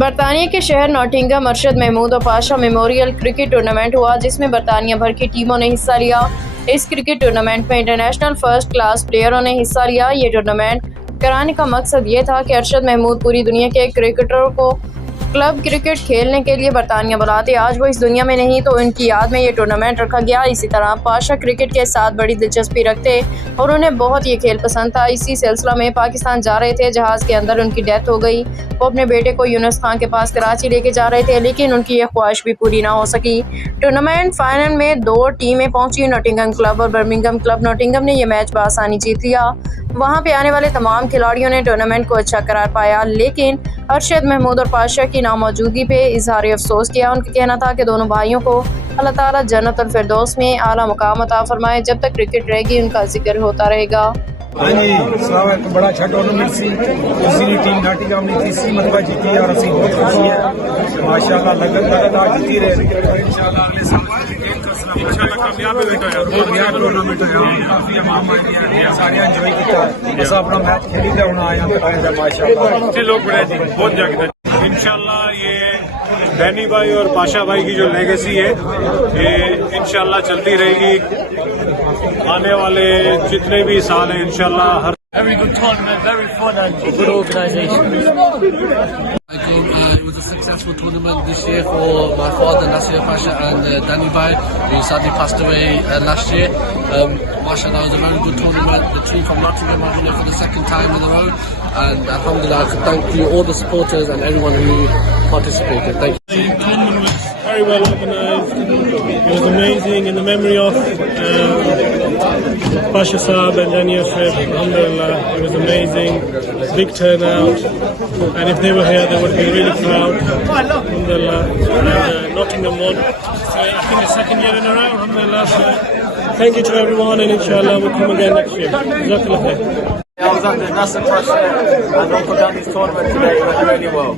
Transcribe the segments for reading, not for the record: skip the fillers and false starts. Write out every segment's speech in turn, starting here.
बरतानिया के शहर नॉटिंघम अरशद महमूद और पाशा मेमोरियल क्रिकेट टूर्नामेंट हुआ, जिसमें बरतानिया भर की टीमों ने हिस्सा लिया। इस क्रिकेट टूर्नामेंट में इंटरनेशनल फर्स्ट क्लास प्लेयरों ने हिस्सा लिया। ये टूर्नामेंट कराने का मकसद ये था कि अरशद महमूद पूरी दुनिया के क्रिकेटरों को क्लब क्रिकेट खेलने के लिए बरतानिया बुलाते। आज वो इस दुनिया में नहीं, तो उनकी याद में ये टूर्नामेंट रखा गया। इसी तरह पाशा क्रिकेट के साथ बड़ी दिलचस्पी रखते और उन्हें बहुत ये खेल पसंद था। इसी सिलसिला में पाकिस्तान जा रहे थे, जहाज़ के अंदर उनकी डेथ हो गई। वो अपने बेटे को यूनुस खान के पास कराची लेके जा रहे थे, लेकिन उनकी ये ख्वाहिश भी पूरी ना हो सकी। टूर्नामेंट फाइनल में 2 टीमें पहुंची, नॉटिंघम क्लब और बर्मिंघम क्लब। नॉटिंघम ने यह मैच बआसानी जीत लिया। वहां पे आने वाले तमाम खिलाड़ियों ने टूर्नामेंट को अच्छा करार पाया, लेकिन अरशद महमूद और पाशा की नामौजूदगी पे इजहार अफसोस किया। उनका कहना था कि दोनों भाइयों को अल्लाह ताला जन्नतुल फिरदौस में आला मुकाम अता फरमाए। जब तक क्रिकेट रहेगी उनका जिक्र होता रहेगा। हाँ जी, एक बड़ा अच्छा टूर्नामेंट सी टीम नॉटिंघम ने तीसरी मरतबा जीती और असी बहुत खुशी है माशाअल्लाह। लगातार जीती रहे इंशाअल्लाह अगले साल इंशाअल्लाह कामयाब टूर्नामेंट होया। सारे एंजॉय किया, बस अपना मैच खेली ते हुण आया माशाअल्लाह। लोग बड़े जी बहुत जागते इंशाअल्लाह। ये डैनी भाई और पाशा भाई की जो लेगेसी है ये इंशाअल्लाह चलती रहेगी आने वाले जितने भी साल हैं इंशाअल्लाह। हर Very good tournament, very fun and good organisation. It was a successful tournament this year for my father Nasir Pasha and Danny Bhai, who sadly passed away last year. Mashallah, it was a very good tournament. The team from Nottingham are winning for the second time in a row, and alhamdulillah, I thank you all the supporters and everyone who participated. Thank you. The tournament was very well organised. It was amazing in the memory of Pasha Saab and Daniel Shef. Alhamdulillah, it was amazing. Big turnout, and if they were here, they would be really proud. Alhamdulillah, and Nottingham won. So I think the second year in a row. Alhamdulillah. So thank you to everyone, and inshallah we'll come again next year. Jazakallah khair. I was at the Nasser Pasha and Uncle Danny's tournament today. It went really well.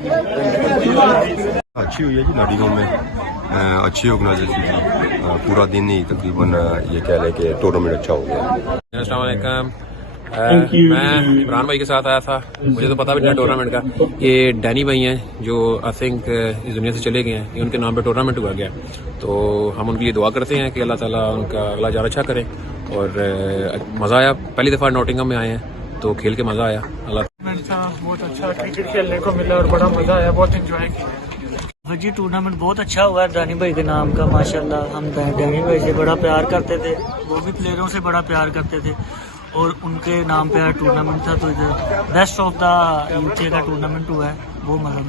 अच्छी हुई है जी Nottingham में, अच्छी organisation थी। पूरा दिन ही तकरीबन ये कह लें कि टूर्नामेंट अच्छा हो गया। अस्सलाम वालेकुम। मैं इमरान भाई के साथ आया था, मुझे तो पता भी नहीं टूर्नामेंट का। ये डैनी भाई हैं जो आई थिंक इस दुनिया से चले गए हैं, ये उनके नाम पे टूर्नामेंट हुआ गया। तो हम उनके लिए दुआ करते हैं कि अल्लाह ताला उनका अगला जार अच्छा करे। और मज़ा आया, पहली दफ़ा नॉटिंघम में आए हैं तो खेल के मज़ा आया। अल्लाह बहुत अच्छा क्रिकेट खेलने को मिला और बड़ा मजा आया, बहुत एंजॉय किया। जी टूर्नामेंट बहुत अच्छा हुआ है डैनी भाई के नाम का माशाल्लाह। हम डैनी भाई से बड़ा प्यार करते थे, वो भी प्लेयरों से बड़ा प्यार करते थे और उनके नाम पे टूर्नामेंट था, तो इधर बेस्ट ऑफ द यूके का टूर्नामेंट हुआ है, वो मजा